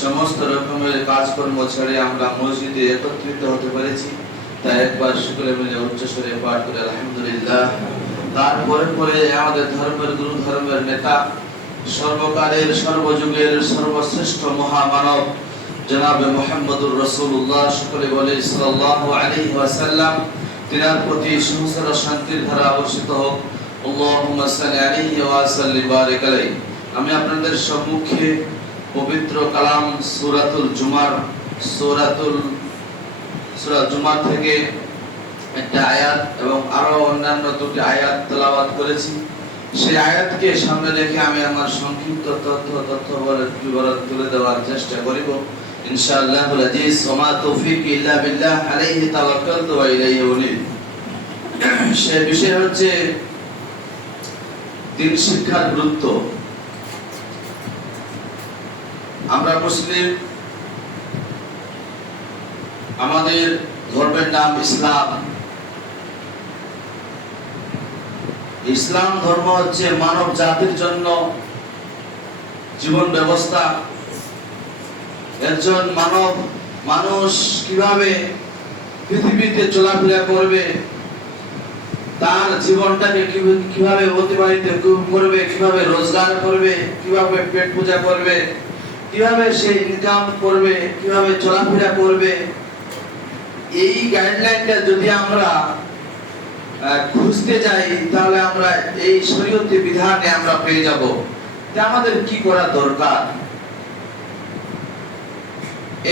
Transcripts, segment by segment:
সমস্ত রকমের কাজকর্ম ছেড়ে আমরা মসজিদে একত্রিত হতে পেরেছি। তাই একবার সকলে মিলে উচ্চস্বরে পাঠ করে, আলহামদুলিল্লাহ। তারপরে পরে আমাদের ধর্মের গুরু ধর্মের নেতা সর্বকালের, সর্বযুগের সর্বশ্রেষ্ঠ মহামানব জনাবে মোহাম্মদুর রসুল্লাহ সকলে বলে সাল্লাল্লাহু আলাইহি ওয়াসাল্লাম, তিনার প্রতি শান্তির ধারা হোক। আমি আপনাদের সম্মুখে পবিত্র কালাম সূরাতুল জুমার, সূরাতুল, সূরা জুমার থেকে একটা আয়াত এবং আরও অন্যান্য দুটি আয়াত তেলাওয়াত করেছি। সেই আয়াতকে সামনে রেখে আমি আমার সংক্ষিপ্ত তথ্য তথ্য বিবরণ তুলে দেওয়ার চেষ্টা করিব। ওমা তৌফিক ইল্লা বিল্লাহ আলাইহি তাওয়াক্কালতু ওয়া ইলাইহি সে বিষয় হচ্ছে দিন শিক্ষার গুরুত্ব। আমরা মুসলিম, আমাদের ধর্মের নাম ইসলাম। ইসলাম ধর্ম হচ্ছে মানব জাতির জন্য জীবন ব্যবস্থা। একজন মানব মানুষ কীভাবে পৃথিবীতে চলাফেরা করবে, তার জীবনটাকে কিভাবে- অতিবাহিত করবে, কীভাবে রোজগার করবে, কীভাবে পেট পূজা করবে, কীভাবে সে ইনকাম করবে, কীভাবে চলাফেরা করবে, এই গাইডলাইনটা যদি আমরা খুঁজতে যাই, তাহলে আমরা এই শরীয়তি বিধানে আমরা পেয়ে যাব। তা আমাদের কি করা দরকার?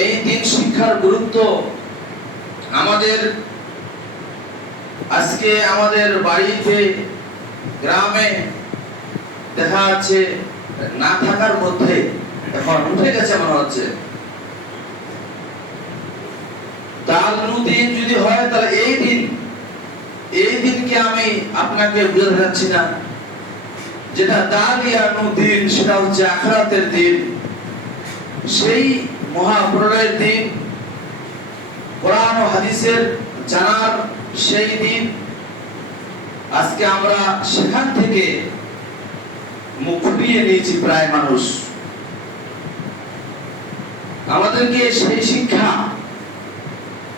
এই দিন শিক্ষার গুরুত্ব আমাদের, আজকে আমাদের বাড়িতে, গ্রামে দেখা যাচ্ছে, না থাকার মধ্যে এখন উঠে গেছে মনে হচ্ছে। দালনু দিন যদি হয়, তাহলে এই দিন এই দিনকে আমি আপনাকে বুঝে যাচ্ছি না। যেটা সেটা হচ্ছে আখরাতের দিন। সেই মহাপ্রলয়ের দিন, কোরআন ও হাদিসের জানার সেই দিন, আজকে আমরা সেখান থেকে মুখ ফিরিয়ে নিয়েছি প্রায় মানুষ। আমাদেরকে সেই শিক্ষা,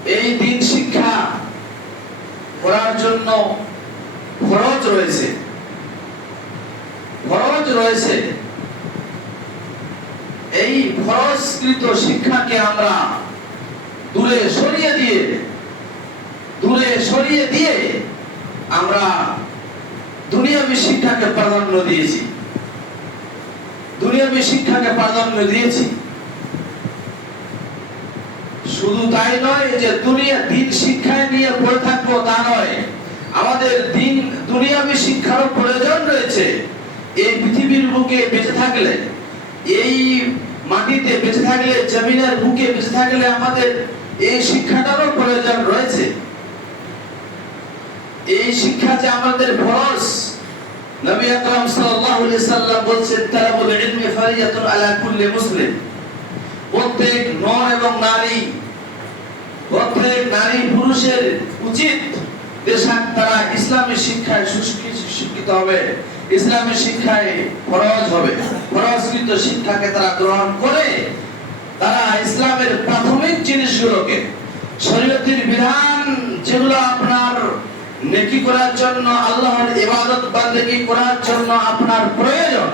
এই দিন শিক্ষা করার জন্য ফরজ রয়েছে। ফরজ রয়েছে। এই ফরজকৃত শিক্ষাকে আমরা দূরে সরিয়ে দিয়ে, দূরে সরিয়ে দিয়ে আমরা দুনিয়াবি শিক্ষাকে প্রাধান্য দিয়েছি। দুনিয়াবি শিক্ষাকে প্রাধান্য দিয়েছি। শুধু তাই নয় যে দুনিয়া দিন শিক্ষায় নিয়ে পড়ে থাকব তা নয়, আমাদের দিন দুনিয়াবী শিক্ষারও প্রয়োজন রয়েছে। এই পৃথিবীর বুকে বেঁচে থাকলে, এই মাটিতে বেঁচে থাকলে, জমিনের বুকে বেঁচে থাকলে আমাদের এই শিক্ষাটারও প্রয়োজন রয়েছে। এই শিক্ষা যে আমাদের ফরজ নবী আকরাম সাল্লাল্লাহু আলাইহি সাল্লাম বলছেন, তালাবুল ইলমি ফারিয়াতুন আলা কুল্লি মুসলিম। প্রত্যেক নর এবং নারী প্রত্যেক নারী পুরুষের উচিত দেশাক তারা ইসলামী শিক্ষায় শিক্ষিত হবে। ইসলামী শিক্ষায় ফরজ হবে। ফরজকৃত শিক্ষাকে তারা গ্রহণ করে তারা ইসলামের প্রাথমিক জিনিসগুলোকে, শরীয়তের বিধান যেগুলো আপনার নেকি করার জন্য, আল্লাহর ইবাদত বান্দেগি করার জন্য আপনার প্রয়োজন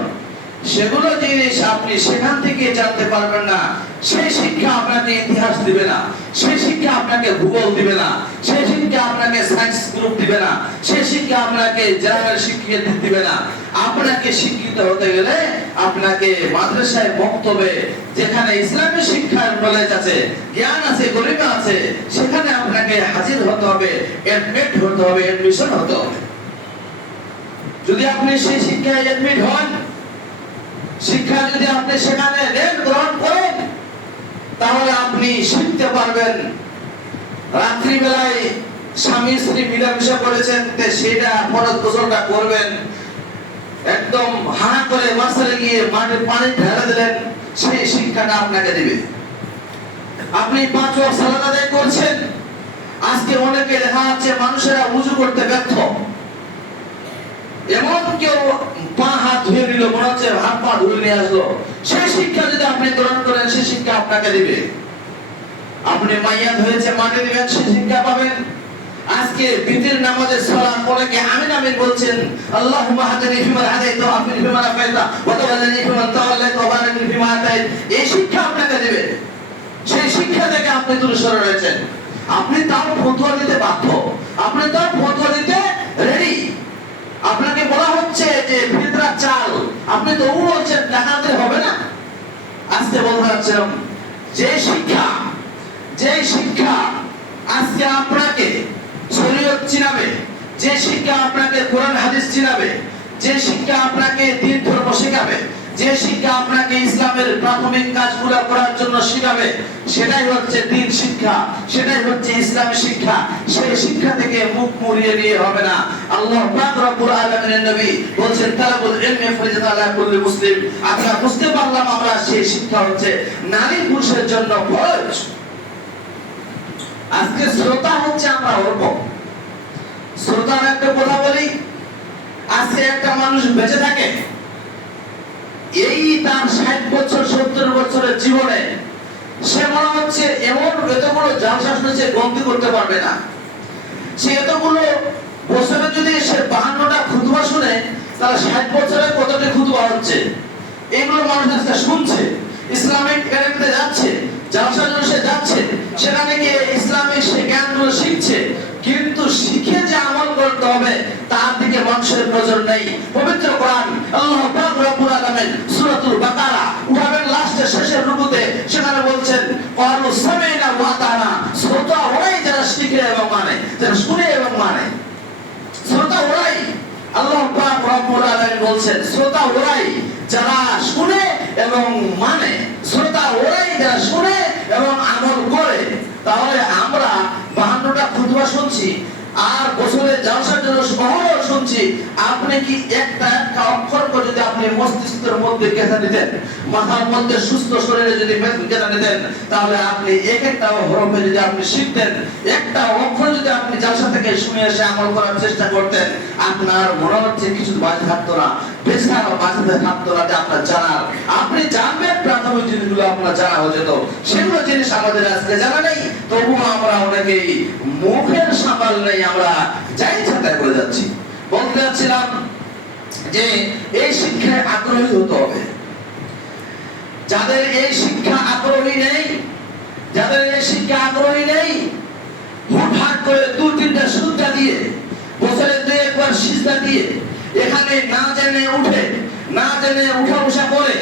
সেগুলো জিনিস আপনি সেখান থেকে জানতে পারবেন না। সেই শিক্ষা আপনাকে ইতিহাস দিবে না। সেই শিক্ষা আপনাকে ভূগোল দিবে না। সেই শিক্ষা আপনাকে সায়েন্স গ্রুপ দিবে না। সেই শিক্ষা আপনাকে জেনারেল শিক্ষিত দিবে না। আপনাকে শিক্ষিত হতে গেলে আপনাকে মাদ্রাসায় বক্তব্যে যেখানে ইসলামী শিক্ষার নলেজ আছে, জ্ঞান আছে, গরিমা আছে, সেখানে আপনাকে হাজির হতে হবে এডমিট হতে হবে এডমিশন হতে হবে। যদি আপনি সেই শিক্ষায় এডমিট হন শিক্ষা যদি আপনি সেখানে নেন গ্রহণ করেন, তাহলে আপনি শিখতে পারবেন। রাত্রি বেলায় স্বামী স্ত্রী মিলামিশা করেছেন সেটা ফরজ গোসলটা করবেন। একদম হাঁ করে মাসালে গিয়ে মাঠে পানি ঢেলে দিলেন, সেই শিক্ষাটা আপনাকে দিবে। আপনি পাঁচ সালাত আদায় করছেন। আজকে অনেকে দেখা যাচ্ছে মানুষেরা উজু করতে ব্যর্থ। এমন কেউ পা হাত ধুয়ে নিল, মনে হচ্ছে হাত পা ধুয়ে নিয়ে আসলো। সেই শিক্ষা যদি আপনি গ্রহণ করেন, সেই শিক্ষা আপনাকে দিবে। আপনি মাইয়া হয়েছে মাটি দিবেন, সেই শিক্ষা পাবেন। আজকে বিতির নামাজের সালাম অনেকে আমিন আমিন বলছেন, আল্লাহুম্মা হাদিনি ফিমান হাদাইতা ওয়া আফিনি ফিমান আফাইতা ওয়া তাওয়াল্লানি ফিমান তাওয়াল্লাইতা ওয়া বারিক লি ফিমা আতাইত এই শিক্ষা আপনাকে দিবে। সেই শিক্ষা থেকে আপনি দূরে সরে রয়েছেন। আপনি তার ফতোয়া দিতে বাধ্য। আপনি তার ফতোয়া আপনাকে বলা হচ্ছে যে ভিতরা চাল। আপনি তো বলছেন টাকাতে হবে না? আজকে বলতে চাচ্ছিলাম যে শিক্ষা যে শিক্ষা আজকে আপনাকে শরীয়ত চিনাবে, যে শিক্ষা আপনাকে কোরআন হাদিস চিনাবে, যে শিক্ষা আপনাকে দিন ধর্ম শেখাবে যে শিক্ষা আপনাকে ইসলামের প্রাথমিক কাজগুলো করার জন্য শেখাবে, সেটাই হচ্ছে দিন শিক্ষা, সেটাই হচ্ছে ইসলামী শিক্ষা। সেই শিক্ষা থেকে মুখ মুড়িয়ে নিয়ে হবে না। আল্লাহ পাক রব্বুল আলামিনের নবী বলেন তালাবুল ইলমি ফরিজাত আলা কুল্লি মুসলিম। আমরা বুঝতে পারলাম আমরা সেই শিক্ষা হচ্ছে নারী পুরুষের জন্য ফরজ। আজকে শ্রোতা হচ্ছে আমরা অল্প। শ্রোতার একটা কথা বলি, আজকে একটা মানুষ বেঁচে থাকে। এই তার ষাট বছর, সত্তর বছরের জীবনে সে মনে হচ্ছে এমন এতগুলো জালসা শুনেছে গন্তি করতে পারবে না। সে এতগুলো বছরে যদি সে বাহান্নটা খুদবা শুনে, তাহলে ষাট বছরে কতটি খুদবা হচ্ছে? এগুলো মানুষ আজকে শুনছে, ইসলামিক একাডেমিতে যাচ্ছে জালসা জলসে যাচ্ছে, সেখানে গিয়ে ইসলামিক সে জ্ঞানগুলো শিখছে, কিন্তু শিখে যে আমল করতে হবে, তার দিকে মানুষের নজর নেই। পবিত্র কোরআন, আল্লাহ শ্রোতা ওরাই আল্লাহ পাক বলছেন, শ্রোতা ওরাই যারা শুনে এবং মানে শ্রোতা ওরাই যারা শুনে এবং আমল করে, তাহলে আমরা বাহান্নটা খুদবা শুনছি। আর গোসলের জালসার জন্য শহরও শুনছি, আপনি কি একটা একটা অক্ষর করে যদি আপনি মস্তিষ্কের মধ্যে গেঁথে নিতেন, মাথার মধ্যে সুস্থ শরীরে যদি গেঁথে নিতেন, তাহলে আপনি এক একটা হরফে যদি আপনি শিখতেন, একটা অক্ষর যদি আপনি জালসা থেকে শুনে এসে আমল করার চেষ্টা করতেন, আপনার মনে হচ্ছে কিছু বাজে থাকতো না। ছাতায় করে যে এই শিক্ষায় আগ্রহী হতে যাদের এই শিক্ষা আগ্রহী নেই যাদের এই শিক্ষা আগ্রহী নেই হুটহাট করে দু তিনটা সুদ্ধা দিয়ে, বছরে দুই একবার সিজদা দিয়ে এখানে না জেনে উঠে, না জেনে উঠা বসা করে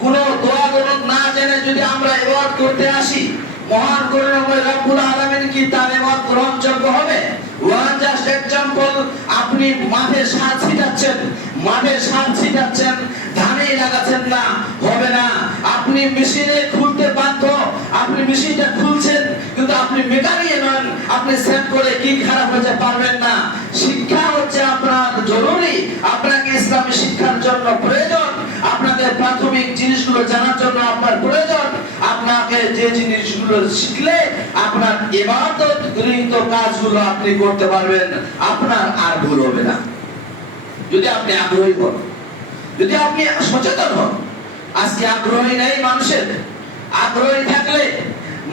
কোন দোয়া দরদ না জেনে যদি আমরা এবার করতে আসি, মহান করুণাময় রব্বুল আলামিন কি তার এবার গ্রহণযোগ্য হবে? ওয়ান জাস্ট এক্সাম্পল, আপনি মাঠে সাথ ছিটাচ্ছেন মাঠে সার ছিটাচ্ছেন ধানে লাগাচ্ছেন না, হবে না। আপনি মেশিনে খুলতে বাধ্য, আপনি মেশিনটা খুলছেন, কিন্তু আপনি মেকানিক নন, আপনি করে কি খারাপ পারবেন না। শিক্ষা হচ্ছে আপনার জরুরি, আপনাকে ইসলামী শিক্ষার জন্য প্রয়োজন প্রাথমিক জিনিসগুলো জানার জন্য আপনার প্রয়োজন। আপনাকে যে জিনিসগুলো শিখলে আপনার ইবাদত গৃহীত কাজগুলো আপনি করতে পারবেন, আপনার আর ভুল হবে না। যদি আপনি আগ্রহী হন, যদি আপনি সচেতন হন, আজকে আগ্রহী নেই মানুষের, আগ্রহী থাকলে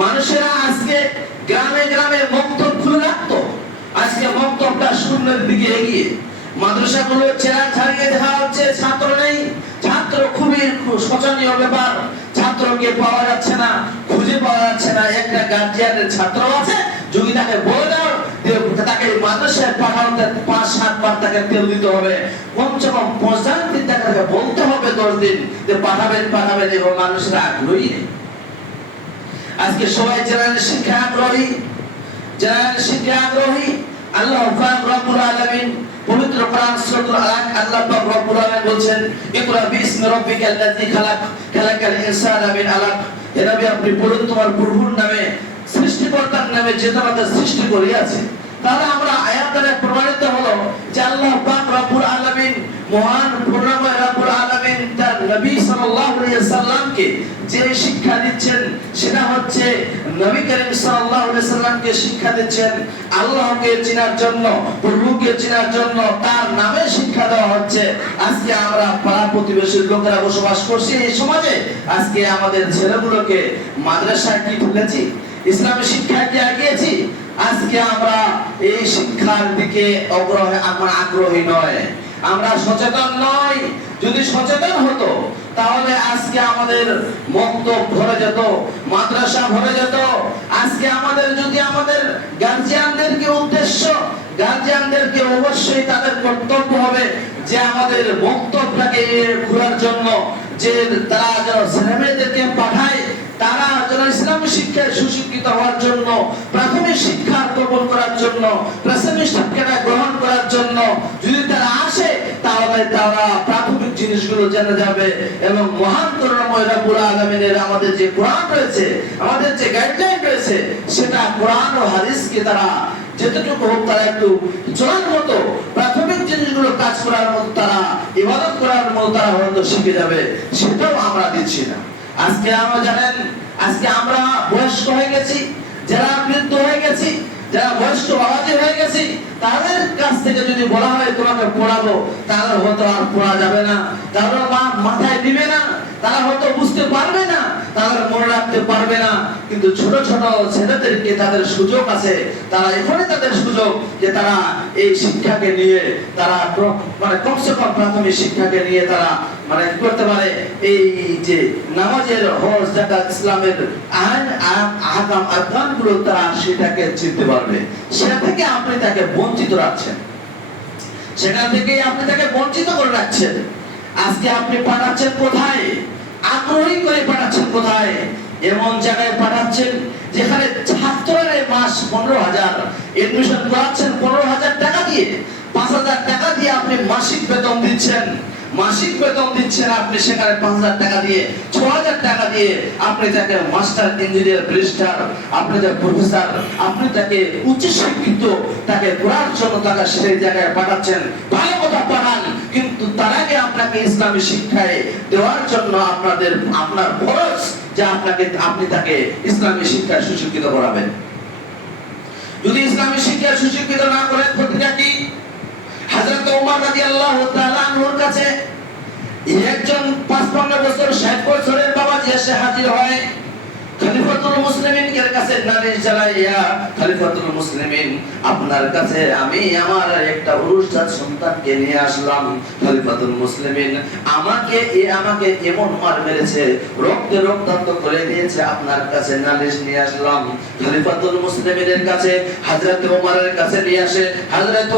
মানুষেরা আজকে গ্রামে গ্রামে মক্তব খুলে রাখতো। আজকে মক্তবটা শূন্যের দিকে এগিয়ে মাদ্রাসাগুলো চেরা ছাড়িয়ে দেখা হচ্ছে, ছাত্র নেই। ছাত্র খুবই শোচনীয় ব্যাপার। ছাত্রকে পাওয়া যাচ্ছে না, খুঁজে পাওয়া যাচ্ছে না। একটা গার্জিয়ানের ছাত্র আছে, যদি তাকে বলে দাও যে তাকে মাদ্রাসায় পাঠাতে পাঁচ সাত বার তাকে তেল দিতে হবে কমসে কম পঞ্চাশ দিন তাকে বলতে হবে দশ দিন যে পাঠাবেন পাঠাবেন এবং মানুষেরা আগ্রহী আজকে সবাই জেনারেল শিক্ষা আগ্রহী জেনারেল শিক্ষা আগ্রহী আল্লাহ রব্বুল আলামিন পবিত্র কোরআন সূরাতুল আলাক আল্লাহ রব্বুল আলামিন বলছেন ইকরা বিসমি রাব্বিকাল লাযী খালাক খালাকাল ইনসানা মিন আলাক হে নবী আপনি বলুন তোমার প্রভুর নামে যে তোমাদের সৃষ্টি করিয়াছে। তাহলে আমরা আয়াত দ্বারা প্রমাণিত হলো যে আল্লাহ পাক রব্বুল আলামিন, মহান পূর্ণময় রাব্বুল আলামিন তার নবী সাল্লাল্লাহু আলাইহি সাল্লামকে যে শিক্ষা দিচ্ছেন, সেটা হচ্ছে নবী করিম সাল্লাল্লাহু আলাইহি সাল্লামকে শিক্ষা দিচ্ছেন, আল্লাহকে চেনার জন্য, প্রভুকে চেনার জন্য তার নামে শিক্ষা দেওয়া হচ্ছে। আজকে আমরা পাড়া প্রতিবেশীর লোকেরা বসবাস করছি এই সমাজে। আজকে আমাদের ছেলেগুলোকে মাদ্রাসায় কি ঢুকেছি ইসলামী শিক্ষায় কি আগিয়েছি? আজকে আমরা এই শিক্ষার দিকে অগ্রহে আমরা আগ্রহী নয়। আমরা সচেতন নই। যদি সচেতন হতো, তাহলে আজকে আমাদের মক্তব ভরে যেত, মাদ্রাসা ভরে যেত। আজকে আমাদের যদি আমাদের গার্জিয়ানদেরকে উদ্দেশ্য গার্জিয়ানদেরকে অবশ্যই তাদের কর্তব্য হবে যে আমাদের বক্তব্যটাকে ঘোরার জন্য, যে তারা যেন ছেলেমেয়েদেরকে পাঠায় তারা যেন ইসলামী শিক্ষায় সুশিক্ষিত হওয়ার জন্য, প্রাথমিক শিক্ষা গ্রহণ করার জন্য, প্রাথমিক শিক্ষাটা গ্রহণ করার জন্য যদি তারা আসে, তাহলে তারা প্রাথমিক জিনিসগুলো জেনে যাবে এবং মহান করুণাময় রাব্বুল আলামিনের আমাদের যে কোরআন রয়েছে, আমাদের যে গাইডলাইন রয়েছে, সেটা কোরআন ও হাদিসকে তারা যেতটুকু হোক তারা একটু চলার মতো, প্রাথমিক জিনিসগুলো কাজ করার মতো তারা, ইবাদত করার মতো তারা হয়তো শিখে যাবে, সেটাও আমরা দিচ্ছি না। আজকে আমরা জানেন, আজকে আমরা বয়স্ক হয়ে গেছি, যারা বৃদ্ধ হয়ে গেছি, যারা বয়স্ক বাবাজি হয়ে গেছি তাদের কাছ থেকে যদি বলা হয়, তোমাকে পড়াবো তাহলে হয়তো আর পড়া যাবে না। তাহলে মা মাথায় দিবে না। তারা হয়তো বুঝতে পারবে না। তারা মনে রাখতে পারবে না। কিন্তু ছোট ছোট ছেলেদেরকে তাদের সুযোগ আছে। তারা এখনই তাদের সুযোগ যে তারা এই শিক্ষাকে নিয়ে তারা মানে কমসে কম প্রাথমিক শিক্ষাকে নিয়ে তারা মানে করতে পারে? এই যে নামাজের হজ জাকাত ইসলামের আইন আহকামগুলো তারা সেটাকে চিনতে পারবে। সেটা থেকে আপনি তাকে বঞ্চিত রাখছেন। সেখান থেকেই আপনি তাকে বঞ্চিত করে রাখছেন। আজকে আপনি পাঠাচ্ছেন কোথায়? আগ্রহী করে পাঠাচ্ছেন কোথায়? এমন জায়গায় পাঠাচ্ছেন যেখানে ছাত্রের মাস পনেরো হাজার এডমিশন করাচ্ছেন। পনেরো হাজার টাকা দিয়ে, পাঁচ হাজার টাকা দিয়ে আপনি মাসিক বেতন দিচ্ছেন। মাসিক বেতন দিচ্ছেন আপনি, সেখানে পাঁচ হাজার টাকা দিয়ে, ছ হাজার টাকা দিয়ে আপনি তাকে মাস্টার ইঞ্জিনিয়ার ব্রিস্টার আপনি তাকে প্রফেসর, আপনি তাকে উচ্চ শিক্ষিত, তাকে করার জন্য তাকে সেই জায়গায় পাঠাচ্ছেন। ভালো কথা পাঠান, কিন্তু তার আগে আপনাকে ইসলামী শিক্ষায় দেওয়ার জন্য আপনাদের, আপনার খরচ যে আপনাকে, আপনি তাকে ইসলামী শিক্ষায় সুশিক্ষিত করাবেন। যদি ইসলামী শিক্ষায় সুশিক্ষিত না করেন, ক্ষতিটা কি? হযরত ওমর রাদিয়াল্লাহু তাআলা আনহুর কাছে একজন 55 বছর 60 বছরের যে এসে হাজির হয়। খলিফাতুল মুসলিমিন এর কাছে নালিশ জানাইয়া খলিফাতুল মুসলিমিন, আপনার কাছে আমি আমার একটা সন্তানকে নিয়ে আসলাম। খলিফাতুল মুসলিমিন আমাকে এ, আমাকে এমন মার মেরেছে, রক্তে রক্তাক্ত করে দিয়েছে, আপনার কাছে নালিশ নিয়ে আসলাম। খলিফাতুল মুসলিমিনের কাছে হযরত কাছে নিয়ে আসে হযরত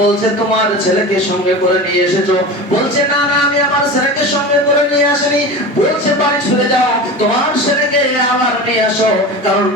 বলছে, তোমার ছেলেকে সঙ্গে করে নিয়ে এসেছ? বলছে, না না, আমি আমার ছেলেকে সঙ্গে করে নিয়ে আসিনি। বলছে, বাড়ি চলে যাও, তোমার ছেলেকে আবার নিয়ে আসো, কারণ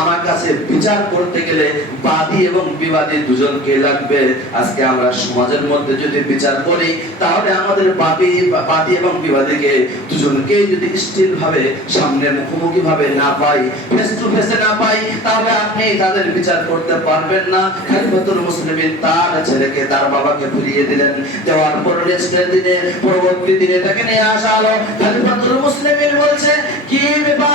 আমার কাছে বিচার করতে গেলে বাদী এবং বিবাদী দুজনকে লাগবে। আজকে আমরা সমাজের মধ্যে যদি বিচার করি, তাহলে আমাদের বাদী বাদী এবং বিবাদীকে দুজনকে যদি স্টিল ভাবে সামনে মুখোমুখি ভাবে না পাই ফেস টু ফেসে না পাই, তাহলে আপনি তাদের বিচার করতে পারবেন না। খলিফাতুল মুসলিমিন তার ছেলেকে, তার বাবাকে ফিরিয়ে দিলেন। দেওয়ার পর নেক্সটের দিনে, পরবর্তী দিনে তাকে নিয়ে আসা হলো। খলিফাতুল মুসলিমিন বলছে, কি ব্যাপার?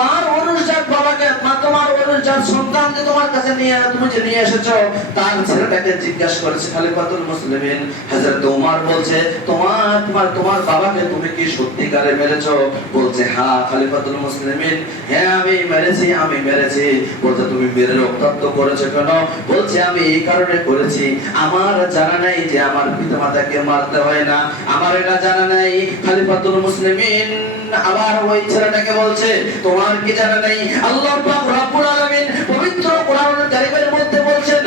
তোমার অনুজাত বাবাকে, মা, তোমার অনুজাত সন্তানকে তোমার কাছে নিয়ে তুমি যে নিয়ে এসেছ, তার ছেলেটাকে জিজ্ঞাসা করেছে খলিফাতুল মুসলিমিন? হযরত ওমর বলছে, তোমার তোমার তোমার বাবাকে তুমি কি সত্যিকারে মেরেছো? বলছে হ্যাঁ খলিফাতুল মুসলিমিন। হ্যাঁ আমি মেরেছি আমি মেরেছি। বলছে, তুমি মেরে রক্তাক্ত করেছ কেন? বলছে, আমি এই কারণে করেছি। আমার জানা নাই যে আমার পিতামাতাকে মারতে হয় না। আমার এটা জানা নাই, খলিফাতুল মুসলিমিন। আবার ওই ছেলেটাকে বলছে, তোমার কি জানা নাই? আল্লাহ রাব্বুল আলামিন পবিত্র কোরআন কারীমের মধ্যে বলছেন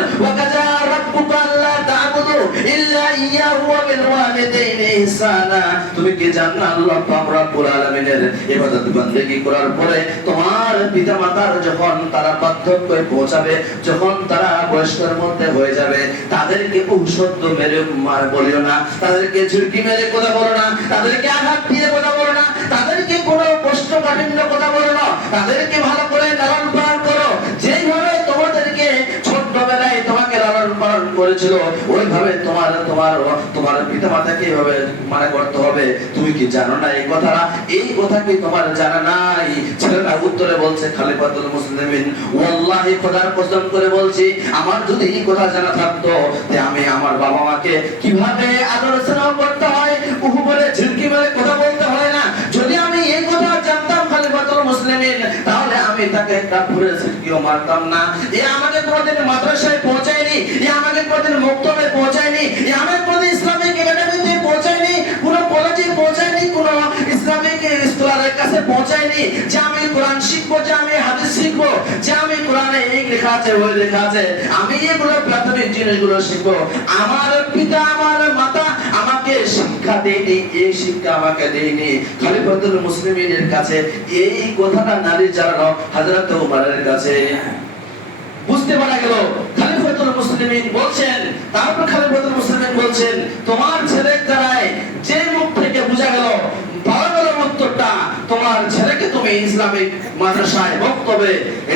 তাদেরকে ঔষধ মেরে মার বলিও না, তাদেরকে ঝুঁকি মেরে কথা বলো না, তাদেরকে আঘাত দিয়ে কথা বলো না, তাদেরকে কোনো কষ্ট কাঠিন্য কথা বলো না, তাদেরকে ভালো করে লালন পালন করেছিল, ওইভাবে তোমার তোমার তোমার পিতা মাতাকে এভাবে মানে করতে হবে। তুমি কি জানো না এই কথাটা? এই কথা কি তোমার জানা নাই? ছেলেটা উত্তরে বলছে, খালিফাতুল মুসলিমিন, ওয়াল্লাহি খোদার কসম করে বলছি, আমার যদি এই কথা জানা থাকতো যে আমি আমার বাবা মাকে কীভাবে আদর করতে হয়? বলে ঝিলকি মেরে কথা বলতে হয় তাকে কাপুরের ঝিলকিও মারতাম না। এ আমাকে কোনোদিন মাদ্রাসায় পৌঁছায়নি, এ আমাকে কোনোদিন মুক্তবে পৌঁছায়নি, এ আমাকে কোনোদিন ইসলামিক একাডেমিতে পৌঁছায়নি, কোনো কলেজে পৌঁছায়নি, কোনো ইসলামিক স্কলারের কাছে পৌঁছায়নি। যে আমি কোরআন শিখব, যে আমি হাদিস শিখব, যে আমি কোরআনে এই লেখা আছে ওই লেখা আছে, আমি এগুলো প্রাথমিক জিনিসগুলো শিখব। আমার পিতা, আমার মাতা আমাকে শিক্ষা দেয়নি, এই শিক্ষা আমাকে দেয়নি। খলিফাতুল মুসলিমিনের কাছে এই কথাটা নারী জানানো হযরত উমরের কাছে। বুঝতে পারা গেল, খলিফাতুল মুসলিমিন বলছেন, তারপর খলিফাতুল মুসলিমিন বলছেন, তোমার দ্বারাই যে মুখ থেকে বোঝা গেল উত্তরটা তোমার ছেলেকে তুমি ইসলামিক মাদ্রাসায় বক্তব্যে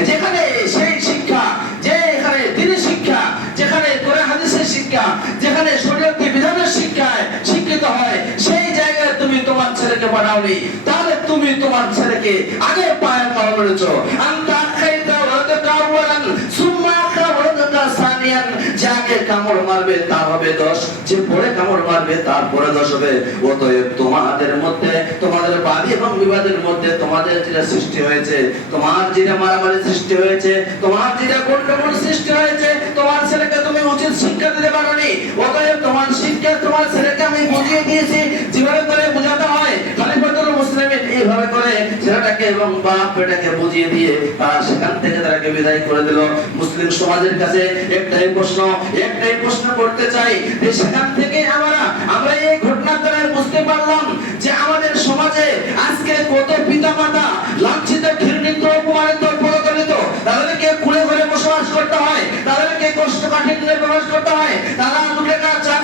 যেখানে সেই শিক্ষা যে এখানে দিনের শিক্ষা, যেখানে কোরআন হাদিসের শিক্ষা, যেখানে শরীয়তি শিক্ষায় শিক্ষিত হয়, সেই জায়গায় তুমি তোমার ছেলেকে তাহলে তুমি তোমার ছেলেকে আগে পাওয়া যাকে কামড় মারবে তার হবে দশ, যে পরে কামড় মারবে তারপরে দশ হবে। অতএব তোমাদের মধ্যে বাদী এবং বিবাদের মধ্যে তোমাদের যেটা সৃষ্টি হয়েছে, তোমার যেটা মারামারি সৃষ্টি হয়েছে, তোমার যেটা গন্ডগোল সৃষ্টি হয়েছে, তোমার ছেলেকে তুমি উচিত শিক্ষা দিতে পারোনি। অতএব তোমার শিক্ষা তোমার ছেলেকে আমি বুঝিয়ে দিয়েছি যেভাবে করে বোঝাতে হয়। খলিফাতুল এইভাবে করে ছেলেটাকে এবং বাপ বুঝিয়ে দিয়ে তারা সেখান থেকে বিদায় করে দিল। মুসলিম সমাজের কাছে একটাই প্রশ্ন একটাই প্রশ্ন করতে চাই যে সেখান থেকে আমরা আমরা এই ঘটনা দ্বারা বুঝতে পারলাম সমাজে আজকে কত পিতা মাতা লাঞ্ছিত, ঘৃণিত, অপমানিত প্রতারিত তাদেরকে কুড়ে ঘরে বসবাস করতে হয়, তাদেরকে কষ্ট কাঠিন্যে প্রবেশ করতে হয়, তারা দুটো টাকা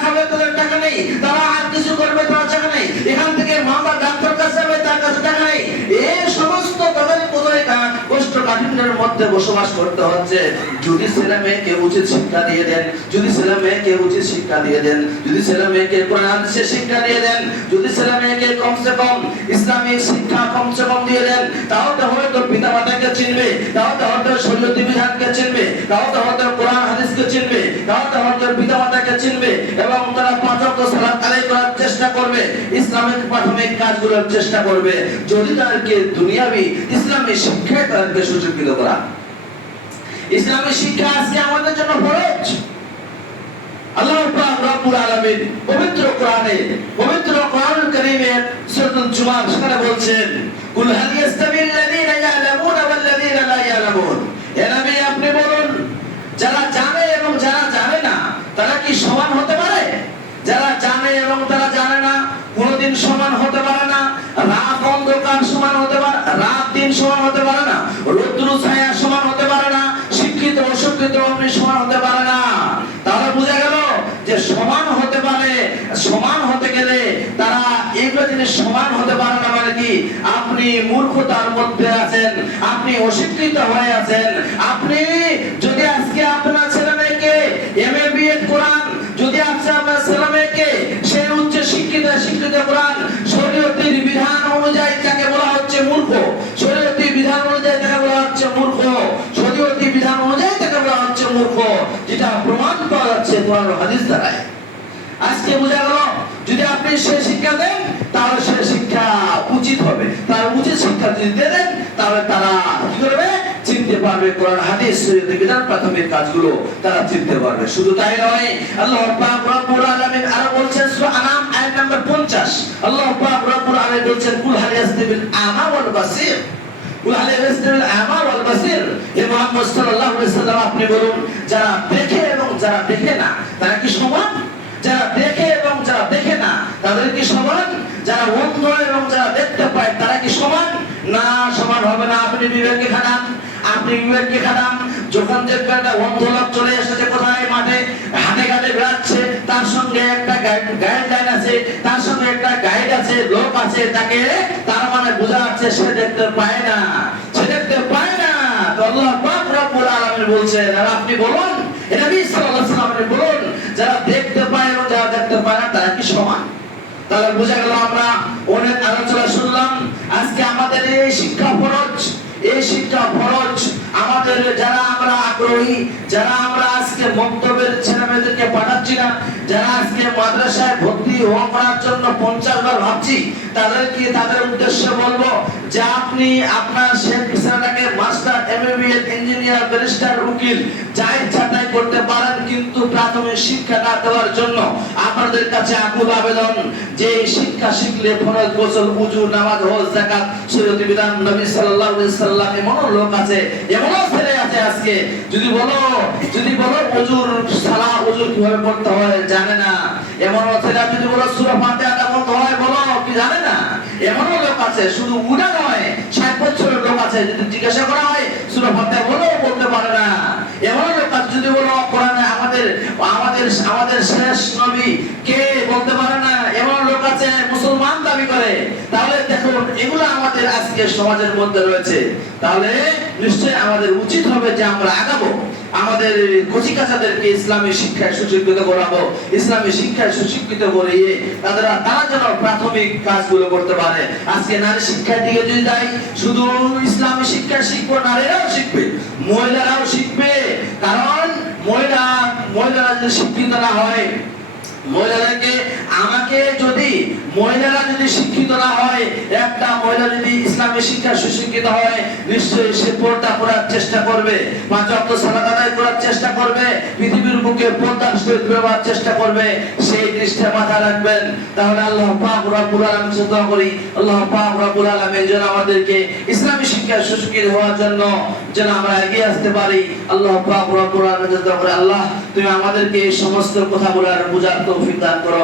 বসবাস করতে হচ্ছে, যদি ছেলে মেয়েকে উচিত শিক্ষা দিয়ে দেন, যদি ছেলে মেয়েকে উচিত শিক্ষা দিয়ে দেন, যদি ছেলে মেয়েকে কোরআন শিক্ষা দিয়ে দেন, যদি ছেলে মেয়েকে কমসে কম ইসলামিক শিক্ষা কমসে কম দিয়ে দেন, তাহলে হয়তো পিতা মাতাকে চিনবে, তাহলে হয়তো শরীয়তি বিধানকে চিনবে, তাহলে হয়তো কোরআন হাদিসকে চিনবে, তাহলে হয়তো পিতা মাতাকে চিনবে এবং তারা পাঁচ ওয়াক্ত সালাত আদায় করার চেষ্টা করবে, ইসলামিক প্রাথমিক কাজগুলোর চেষ্টা করবে। যদি তাদেরকে দুনিয়াবি ইসলামী শিক্ষায় তাদেরকে সুযোগিত করা। শিক্ষা আজকে আমাদের জন্য ফরজ। আপনি বলুন, যারা জানে এবং যারা জানে না, তারা কি সমান হতে পারে? যারা জানে এবং তারা জানে না, কোনোদিন সমান হতে পারে না, রাত অন্ধকার সমান হতে পারে, রাত দিন সমান হতে পারে না, রৌদ্র ছায়া সমান হতে পারে না অশিক্ষিত সমান হতে পারে না। তাহলে বোঝা গেল যে সমান হতে পারে, সমান হতে গেলে তারা এগুলো জিনিস সমান হতে পারে না মানে কি? আপনি মূর্খতার মধ্যে আছেন, আপনি অশিক্ষিত হয়ে আছেন, আপনি সে শিক্ষা দেন, তাহলে সে শিক্ষা উচিত হবে। তার উচিত শিক্ষা যদি দিয়ে দেন, তাহলে তারা কি করবে? চিনতে পারবে কোরআন, হাদিস শরীয়তের বিধান প্রাথমিক কাজগুলো তারা চিনতে পারবে। শুধু তাই নয়, আল্লাহ পাক রব্বুল আলামিন আরও বলছেন, সূরা আনাম, আয়াত নাম্বার 50 আল্লাহ পাক রব্বুল আলামিন বলছেন, কুল হাল আমা ওয়াল বাসীর? কুল হাল আমা ওয়াল বাসীর? হে মুহাম্মদ সাল্লাল্লাহু আলাইহি আপনি বলুন, যারা দেখে এবং যারা দেখে না, তারা কি সমান? যারা দেখে এবং যারা দেখে না, তাদের কি সমান? যারা অন্ধ এবং যারা দেখতে পায়, তারা কি সমান? না, সমান হবে না। আপনি বিবেককে খাটান? আপনি বিবেককে খাটান? যখন একটা অন্ধ লোক চলে এসেছে কোথায়? মাঠে, হাটে ঘাটে বেড়াচ্ছে, তার সঙ্গে একটা আছে, তার সঙ্গে একটা গাইড আছে, লোক আছে, তাকে তার মানে বোঝা যাচ্ছে সে দেখতে পায় না। সে দেখতে পায় না। তো আল্লাহ রব্বুল আলামিন বলছেন, আর আপনি বলুন এটা আলাইহি বলুন যারা দেখতে পায় এবং যারা দেখতে পায় না, তারা কি সমান? তাহলে বুঝা গেল আমরা অনেক আলোচনা শুনলাম। আজকে আমাদের এই শিক্ষা ফরজ, এই শিক্ষা ফরজ আমাদের যারা আমরা আগ্রহী, যারা আমরা আজকে মন্তব্যের ছেলে মেয়েদেরকে পাঠাচ্ছি না, যারা আজকে মাদ্রাসায় ভর্তি হওয়া করার জন্য পঞ্চাশ বার ভাবছি, তাদেরকে তাদের উদ্দেশ্যে বলব যে আপনি আপনার মাস্টার ইঞ্জিনিয়ার, ব্যারিস্টার, উকিল, যা ইচ্ছা করতে পারেন, কিন্তু প্রাথমিক শিক্ষাটা দেওয়ার জন্য আপনাদের কাছে আকুল আবেদন যে শিক্ষা শিখলে ফরজ গোসল, উজু, নামাজ, হজ শরীয়তি বিধান, নবী লোক আছে যদি বলো যদি বলো উজু কীভাবে পড়তে হয়, জানে না। এমনও ছেলে যদি বলো সূরা ফাতিহাটা পড়তে হয়, বলো, কি জানে না? লোক আছে, শুধু নয়, ষাট বছরের লোক আছে, যদি জিজ্ঞাসা করা হয়, সূরা ফাতিহা বলো বলতে পারে না। এমন লোক আছে, যদি বলো কোরআনে আমাদের আমাদের আমাদের শেষ নবী কে? বলতে পারে না। এমন লোক আছে মুসলমান দাবি করে, তাহলে দেখুন, এগুলো আমাদের আজকে সমাজের মধ্যে রয়েছে। তাহলে নিশ্চয়ই আমাদের উচিত হবে যে আমরা আগাবো। আমাদের কচিকাচাদেরকে ইসলামী শিক্ষায় সুশিক্ষিত করাবো। ইসলামী শিক্ষায় সুশিক্ষিত করিয়ে তাদের তারা যেন প্রাথমিক কাজগুলো করতে পারে। আজকে নারী শিক্ষার দিকে যদি যাই, শুধু ইসলামী শিক্ষা শিখব, নারীরাও শিখবে, মহিলারাও শিখবে। কারণ মহিলা মহিলারা যদি শিক্ষিত না হয়, মহিলাদেরকে আমাকে যদি মহিলারা যদি শিক্ষিত না হয়, একটা মহিলা যদি ইসলামী শিক্ষা সুশিক্ষিত হয়, নিশ্চয়ই সে পর্দা করার চেষ্টা করবে পাঁচ অক্ট সালাত আদায় করার চেষ্টা করবে, পৃথিবীর বুকে পর্দার সহিত ব্যবহার চেষ্টা করবে, সেই জিনিসটা মাথা রাখবেন। তাহলে আল্লাহ পাক রব্বুল আলামিন কাছে করি, আল্লাহ পাক রব্বুল আলামিন যেন আমাদেরকে ইসলামী শিক্ষা সুশিক্ষিত হওয়ার জন্য যেন আমরা এগিয়ে আসতে পারি। আল্লাহ পাক রব্বুল আলামিন দোয়া করি আল্লাহ, তুমি আমাদেরকে এই সমস্ত কথা বলার বোঝার তৌফিক দান করো।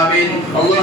আমিন। আল্লাহ